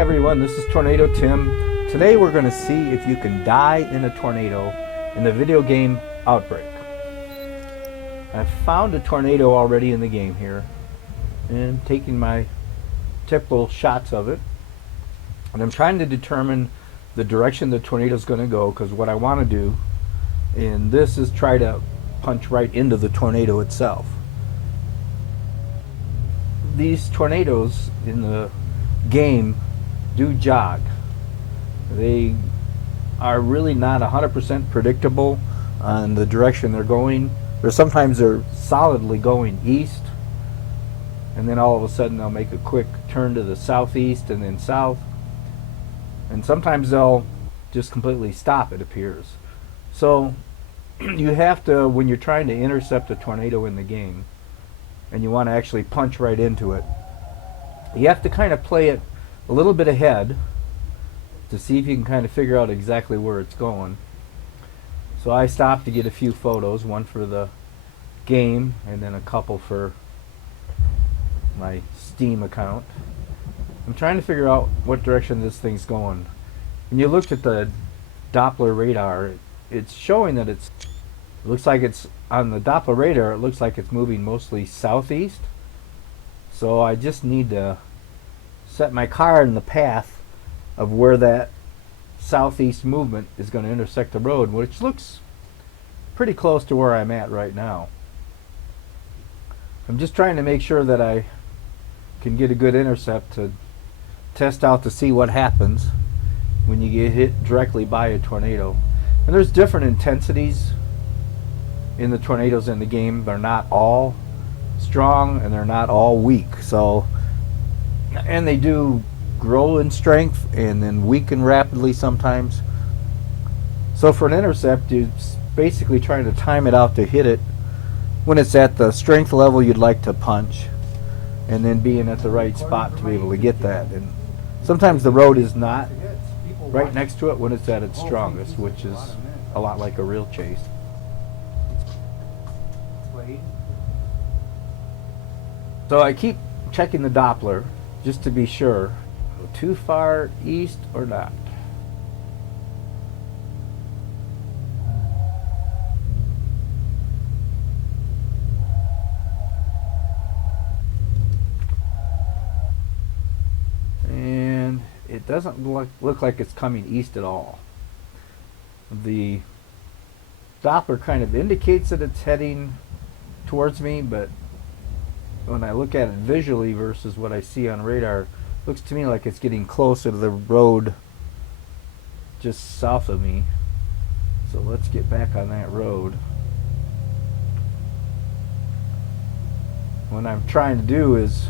everyone, this is Tornado Tim. Today we're going to see if you can die in a tornado in the video game Outbrk. I've found a tornado already in the game here and taking my typical shots of it, and I'm trying to determine the direction the tornado is going to go, because what I want to do in this is try to punch right into the tornado itself. These tornadoes in the game do jog. They are really not 100% predictable on the direction they're going. Or sometimes they're solidly going east, and then all of a sudden they'll make a quick turn to the southeast and then south. And sometimes they'll just completely stop, it appears. So you have to, when you're trying to intercept a tornado in the game and you want to actually punch right into it, you have to kind of play it a little bit ahead to see if you can kind of figure out exactly where it's going. So I stopped to get a few photos, one for the game and then a couple for my Steam account. I'm trying to figure out what direction this thing's going. When you looked at the Doppler radar, it's showing that it looks like it's on the Doppler radar. It looks like it's moving mostly southeast. So I just need to set my car in the path of where that southeast movement is going to intersect the road, which looks pretty close to where I'm at right now. I'm just trying to make sure that I can get a good intercept to test out to see what happens when you get hit directly by a tornado. And there's different intensities in the tornadoes in the game. They're not all strong and they're not all weak. So, and they do grow in strength and then weaken rapidly sometimes. So for an intercept, you're basically trying to time it out to hit it when it's at the strength level you'd like to punch, and then being at the right spot to be able to get that. And sometimes the road is not right next to it when it's at its strongest, which is a lot like a real chase. So I keep checking the Doppler just to be sure. Too far east or not? And it doesn't look like it's coming east at all. The Doppler kind of indicates that it's heading towards me, but when I look at it visually versus what I see on radar, it looks to me like it's getting closer to the road just south of me. So let's get back on that road. What I'm trying to do is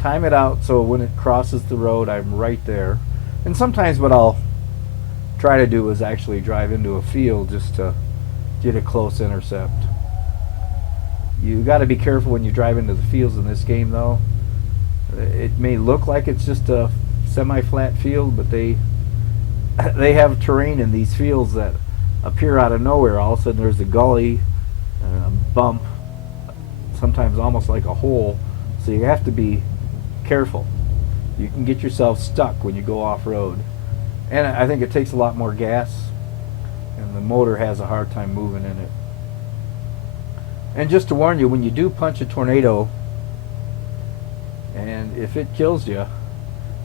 time it out so when it crosses the road I'm right there. And sometimes what I'll try to do is actually drive into a field just to get a close intercept. You got to be careful when you drive into the fields in this game, though. It may look like it's just a semi-flat field, but they have terrain in these fields that appear out of nowhere. All of a sudden there's a gully, a bump, sometimes almost like a hole. So you have to be careful. You can get yourself stuck when you go off-road. And I think it takes a lot more gas, and the motor has a hard time moving in it. And just to warn you, when you do punch a tornado, and if it kills you,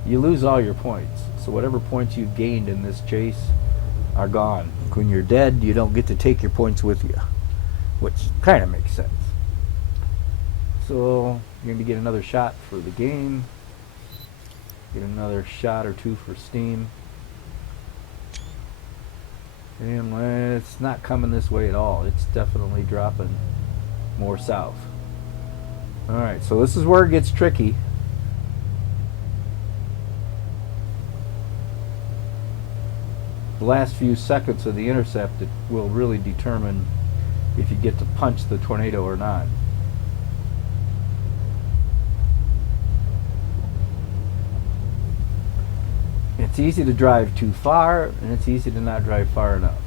you lose all your points. So whatever points you've gained in this chase are gone. When you're dead, you don't get to take your points with you, which kind of makes sense. So you're going to get another shot for the game, get another shot or two for Steam. And it's not coming this way at all. It's definitely dropping more south. Alright, so this is where it gets tricky. The last few seconds of the intercept, it will really determine if you get to punch the tornado or not. It's easy to drive too far, and it's easy to not drive far enough.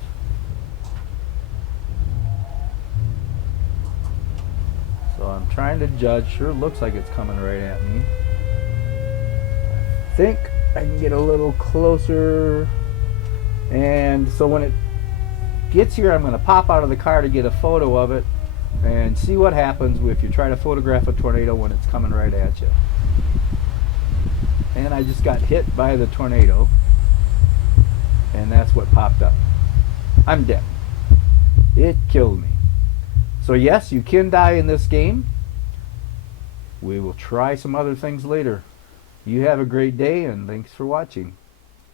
So I'm trying to judge. Sure looks like it's coming right at me. think I can get a little closer. And so when it gets here, I'm going to pop out of the car to get a photo of it and see what happens if you try to photograph a tornado when it's coming right at you. And I just got hit by the tornado, and that's what popped up. I'm dead. It killed me. So yes, you can die in this game. We will try some other things later. You have a great day, and thanks for watching.